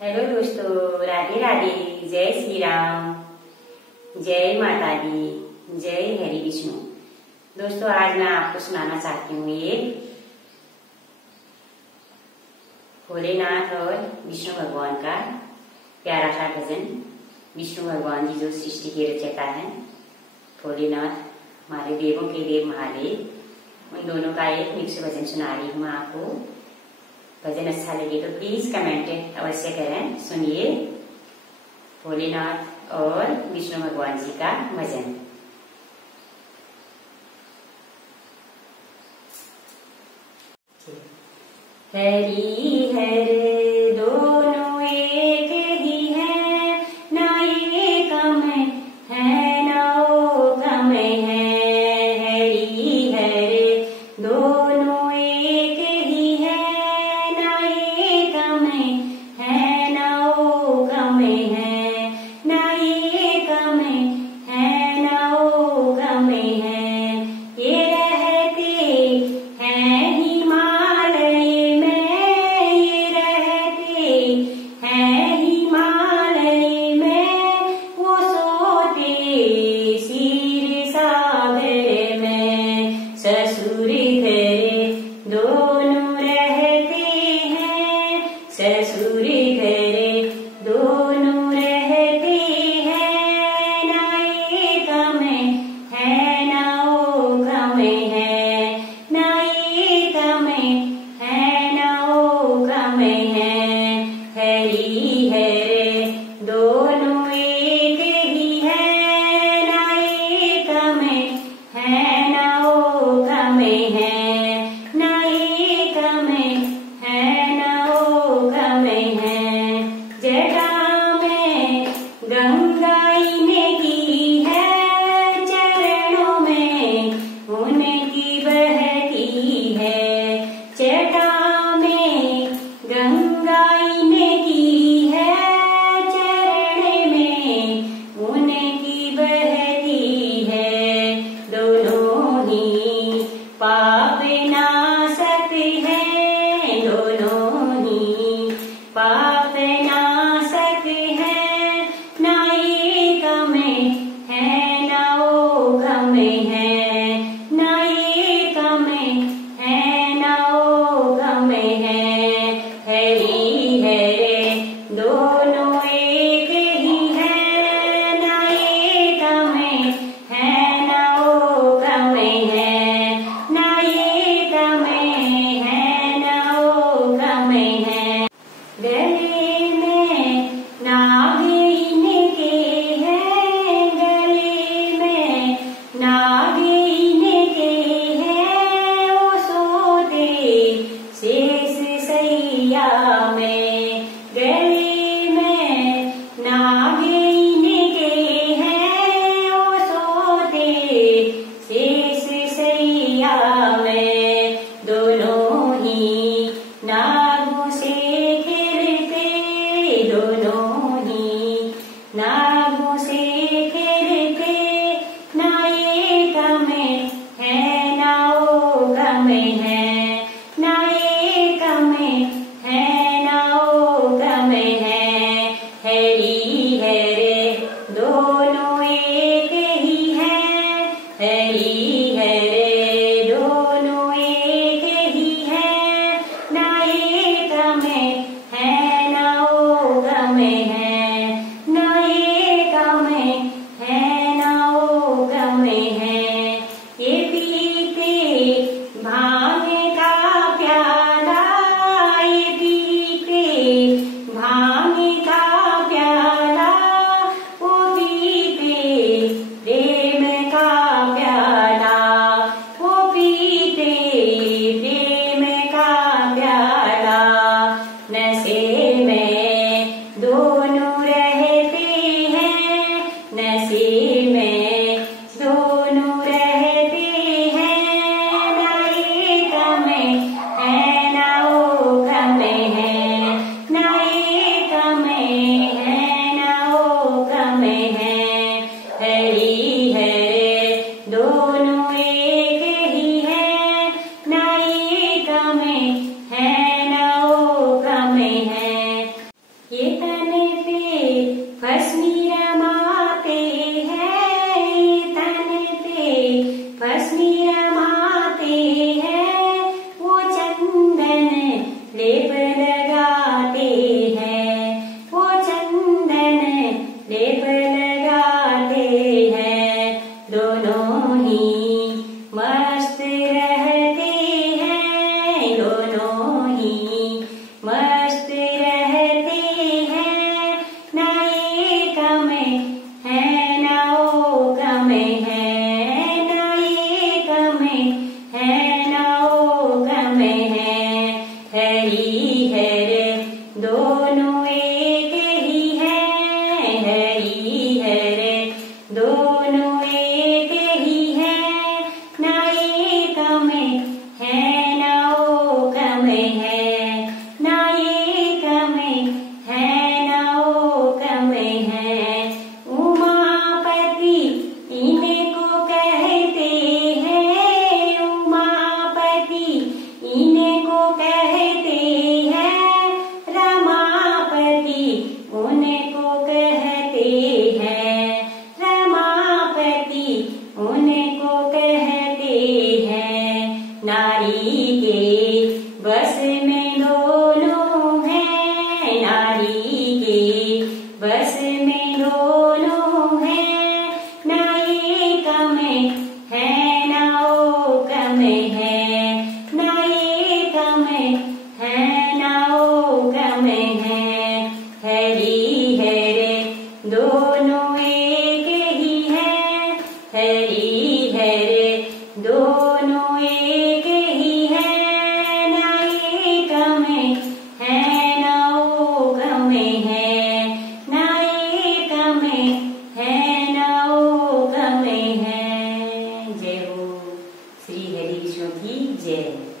Hello दोस्तों, राधे राधे। जय श्री राम, जय माता दी, जय हरि विष्णु। दोस्तों, आज मैं आपको सुनाना चाहती हूँ ये भोलेनाथ और विष्णु भगवान का प्यारा सा भजन। विष्णु भगवान जी जो सृष्टि के रचयिता हैं, भोलेनाथ हमारे देवों के देव महादेव, उन दोनों का एक मिक्स भजन सुना रही हूँ मैं आपको। भजन अच्छा लगे तो प्लीज कमेंट अवश्य करें। सुनिए भोलेनाथ और विष्णु भगवान जी का भजन। हरि हर दोनों एक ही है, ना ये कम है ना वो कम है। हरि हर दोनों एक ही है, ना ये कम है ना वो कम है। ना ये कम है ना वो कम है। ये रहते हैं हिमालय में, ये रहते हैं हिमालय में, वो सोते क्षीर सागर में। ससुर घर दोनों रहते हैं, ससुर घर दोनों रहते हैं। ना ये कम है ना वो कम है। ना ये कम है ना वो कम है। हरि हर दोनों एक ही है, ना ये कम है ना वो कम है। ना ये कम है ना वो कम है। जटा में गंगा इनकी है, चरणों में उनकी बहती है। जटा में गंगा इनकी है, चरण में उनकी बहती है। दोनों ही पाप नाशक है, दोनों ही पाप नाशक है। ना ये कम है ना वो कम है। ना ये कम है ना वो कम है। हरि हर दोनों एक ही है, ना ये कम है ना वो कम है। ना ये कम है ना वो कम है। गले में नाग इनके हैं, गले में नाग इनके हैं, वो सोते शेष सैया में। गले में नाग इनके हैं, वो सोते शेष सैया में। दोनों ही नागों से खेलते जय हिंद।